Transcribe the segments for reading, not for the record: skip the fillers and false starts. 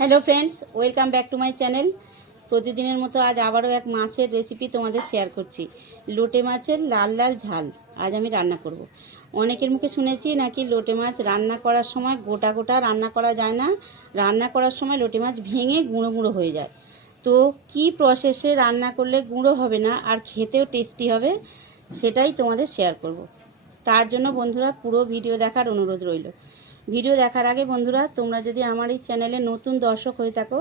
Hello friends, welcome back to my channel. প্রতিদিনের মতো আজ আবারও এক মাছের রেসিপি তোমাদের শেয়ার করছি। লোটে মাছের লাল লাল ঝাল আজ আমি রান্না করব। অনেকের মুখে শুনেছি নাকি লোটে মাছ রান্না করার সময় গোটা গোটা রান্না করা যায় না, রান্না করার সময় লোটে মাছ ভেঙে গুঁড়ো গুঁড়ো হয়ে যায়। তো কি প্রসেসে রান্না করলে গুঁড়ো হবে না আর খেতেও টেস্টি হবে সেটাই তোমাদের শেয়ার করব। তার জন্য বন্ধুরা পুরো ভিডিও দেখার অনুরোধ রইল। ভিডিও দেখার আগে বন্ধুরা, তোমরা যদি আমার এই চ্যানেলে নতুন দর্শক হয়ে থাকো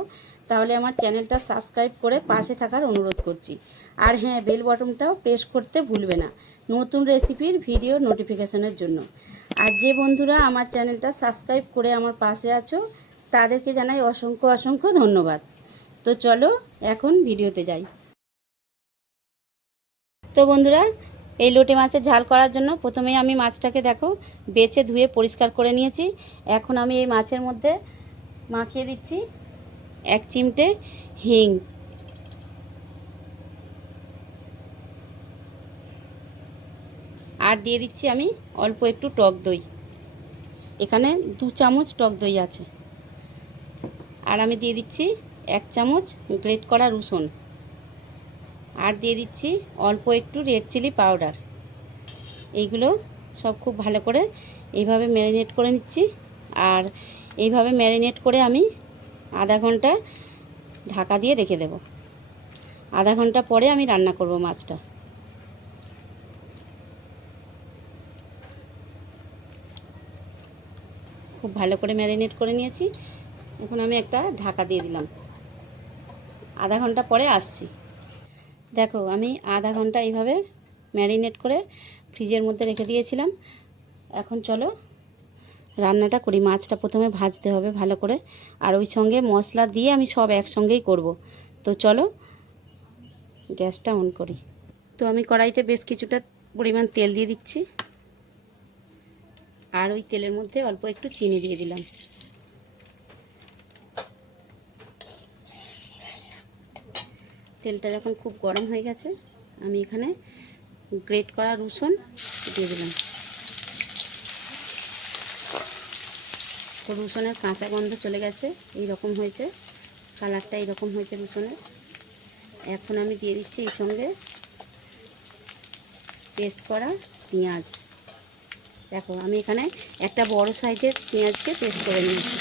তাহলে আমার চ্যানেলটা সাবস্ক্রাইব করে পাশে থাকার অনুরোধ করছি। আর হ্যাঁ, বেল বটনটাও প্রেস করতে ভুলবে না নতুন রেসিপির ভিডিও নোটিফিকেশনের জন্য। আর যে বন্ধুরা আমার চ্যানেলটা সাবস্ক্রাইব করে আমার পাশে আছো তাদেরকে জানাই অসংখ্য অসংখ্য ধন্যবাদ। তো চলো এখন ভিডিওতে যাই। তো বন্ধুরা, এই লোটে মাছের ঝাল করার জন্য প্রথমেই আমি মাছটাকে দেখো বেছে ধুয়ে পরিষ্কার করে নিয়েছি। এখন আমি এই মাছের মধ্যে মাখিয়ে দিচ্ছি 1 চিমটে হিং, আর দিয়ে দিচ্ছি আমি অল্প একটু টক দই। এখানে 2 চামচ টক দই আছে। আর আমি দিয়ে দিচ্ছি 1 চামচ গ্রেট করা রসুন, আর দিয়ে দিচ্ছি অল্প একটু রেড চিলি পাউডার। এইগুলো সব খুব ভালো করে এইভাবে ম্যারিনেট করে নিচ্ছি। আর এইভাবে ম্যারিনেট করে আমি আধা ঘন্টা ঢাকা দিয়ে রেখে দেব। আধা ঘন্টা পরে আমি রান্না করব মাছটা। খুব ভালো করে ম্যারিনেট করে নিয়েছি। এখন আমি একটা ঢাকা দিয়ে দিলাম। আধা ঘন্টা পরে আসছি। দেখো আমি আধা ঘন্টা এইভাবে ম্যারিনেট করে ফ্রিজের মধ্যে রেখে দিয়েছিলাম। এখন চলো রান্নাটা করি। মাছটা প্রথমে ভাজতে হবে ভালো করে, আর ওই সঙ্গে মশলা দিয়ে আমি সব একসঙ্গেই করব। তো চলো গ্যাসটা অন করি। তো আমি কড়াইতে বেশ কিছুটা পরিমাণ তেল দিয়ে দিচ্ছি, আর ওই তেলের মধ্যে অল্প একটু চিনি দিয়ে দিলাম। তেলটা যখন খুব গরম হয়ে গেছে আমি এখানে গ্রেট করা রসুন দিয়ে দিলাম। তো রসুনের কাঁচা গন্ধ চলে গেছে, এই রকম হয়েছে কালারটা, এইরকম হয়েছে রসুনের। এখন আমি দিয়ে দিচ্ছি এই সঙ্গে পেস্ট করা পেঁয়াজ। দেখো আমি এখানে একটা বড় সাইজের পেঁয়াজকে পেস্ট করে নিয়েছি।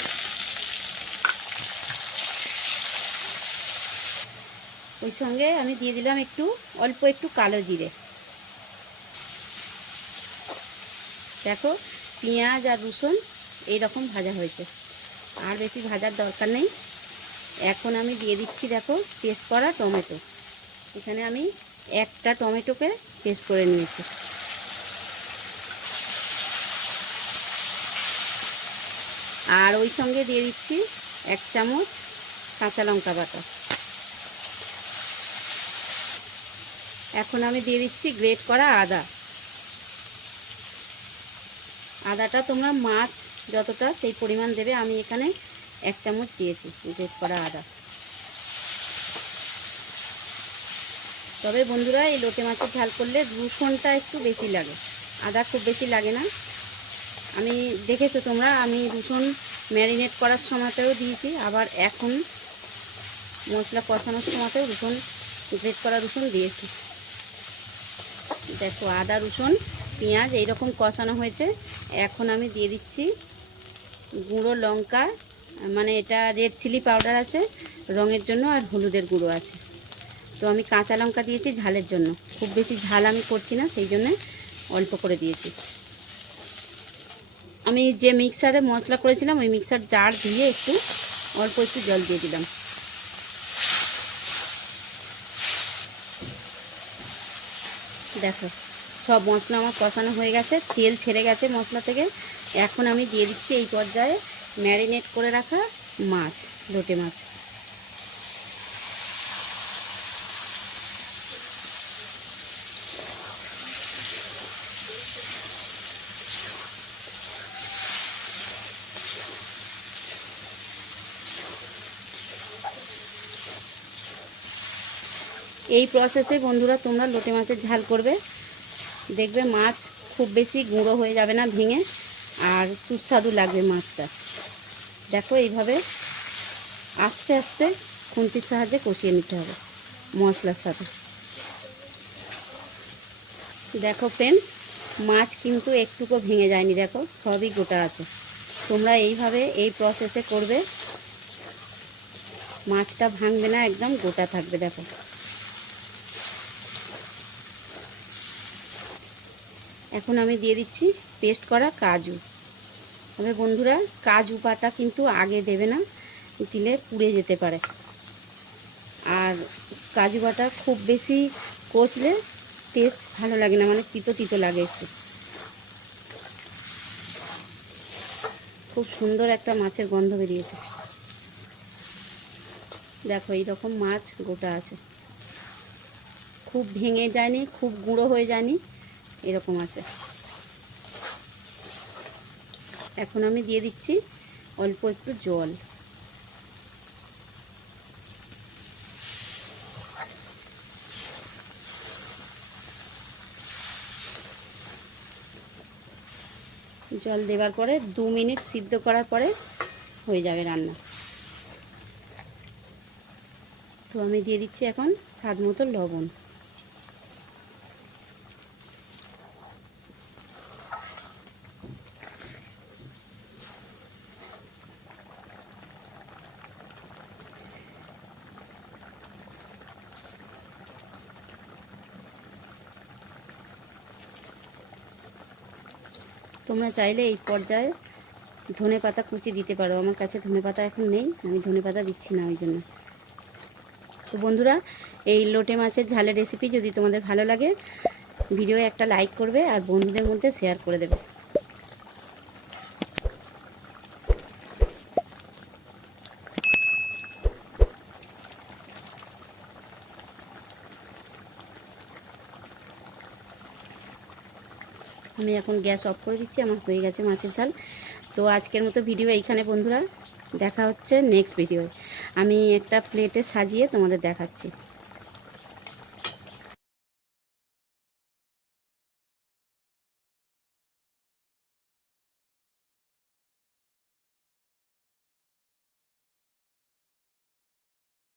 ওই সঙ্গে আমি দিয়ে দিলাম অল্প একটু কালো জিরে। দেখো পেঁয়াজ আর রসুন এইরকম ভাজা হয়েছে, আর বেশি ভাজার দরকার নেই। এখন আমি দিয়ে দিচ্ছি দেখো পেস্ট করা টমেটো। এখানে আমি একটা টমেটোকে পেস্ট করে নিয়েছি। আর ওই সঙ্গে দিয়ে দিচ্ছি 1 চামচ কাঁচা লঙ্কা বাটা। এখন আমি দিয়ে দিচ্ছি গ্রেট করা আদা। আদাটা তোমরা মাছ যতটা সেই পরিমাণ দেবে, আমি এখানে 1 চামচ দিয়েছি গ্রেট করা আদা। তবে বন্ধুরা এই লোটে মাছের ঝাল করলে রসুনটা একটু বেশি লাগে, আদা খুব বেশি লাগে না। আমি দেখেছো তোমরা, আমি রসুন ম্যারিনেট করার সময়তেও দিয়েছি, আবার এখন মশলা কষানোর সময়তেও রসুন গ্রেট করা রসুন দিয়েছি। দেখো আদা রসুন পেঁয়াজ এইরকম কষানো হয়েছে। এখন আমি দিয়ে দিচ্ছি গুঁড়ো লঙ্কা, মানে এটা রেড চিলি পাউডার আছে রঙের জন্য, আর হলুদের গুঁড়ো আছে। তো আমি কাঁচা লঙ্কা দিয়েছি ঝালের জন্য, খুব বেশি ঝাল আমি করছি না, সেই জন্যে অল্প করে দিয়েছি। আমি যে মিক্সারে মশলা করেছিলাম ওই মিক্সার জার দিয়ে অল্প একটু জল দিয়ে দিলাম। দেখো সব মশলা আমার কষানো হয়ে গেছে, তেল ছেড়ে গেছে মশলা থেকে। এখন আমি দিয়ে দিচ্ছি এই পর্যায়ে ম্যারিনেট করে রাখা মাছ, লোটে মাছ। এই প্রসেসে বন্ধুরা তোমরা লোটে মাছের ঝাল করবে, দেখবে মাছ খুব বেশি গুঁড়ো হয়ে যাবে না ভেঙে, আর সুস্বাদু লাগবে মাছটা। দেখো এইভাবে আস্তে আস্তে খুন্তির সাহায্যে কষিয়ে নিতে হবে মশলার সাথে। দেখো ফ্রেন্ড, মাছ কিন্তু একটুকু ভেঙে যায়নি, দেখো সবই গোটা আছে। তোমরা এইভাবে এই প্রসেসে করবে, মাছটা ভাঙবে না, একদম গোটা থাকবে। দেখো এখন আমি দিয়ে দিচ্ছি পেস্ট করা কাজু। তবে বন্ধুরা, কাজু বাটা কিন্তু আগে দেবে না, দিলে পুড়ে যেতে পারে। আর কাজু বাটা খুব বেশি কষলে টেস্ট ভালো লাগে না, মানে তিতো তিতো লাগে একটু। খুব সুন্দর একটা মাছের গন্ধ বেরিয়েছে। দেখো এইরকম মাছ গোটা আছে, খুব ভেঙে যায়নি, খুব গুঁড়ো হয়ে যায়নি, এরকম আছে। এখন আমি দিয়ে দিচ্ছি অল্প একটু জল। জল দেওয়ার পরে 2 মিনিট সিদ্ধ করার পরে হয়ে যাবে রান্না। তো আমি দিয়ে দিচ্ছি এখন স্বাদ মতো লবণ। তোমরা চাইলে এই পর্যায়ে ধনে পাতা কুচি দিতে পারো, আমার কাছে ধনে পাতা এখন নেই, আমি ধনে পাতা দিচ্ছি না ওই জন্য। তো বন্ধুরা, এই লোটে মাছের ঝালের রেসিপি যদি তোমাদের ভালো লাগে, ভিডিও একটা লাইক করবে আর বন্ধুদের মধ্যে শেয়ার করে দেবে। আমি এখন গ্যাস অফ করে দিচ্ছি, আমার হয়ে গেছে মাছের ঝাল। তো আজকের মতো ভিডিও এইখানে বন্ধুরা, দেখা হচ্ছে নেক্সট ভিডিওয়। আমি একটা প্লেটে সাজিয়ে তোমাদের দেখাচ্ছি।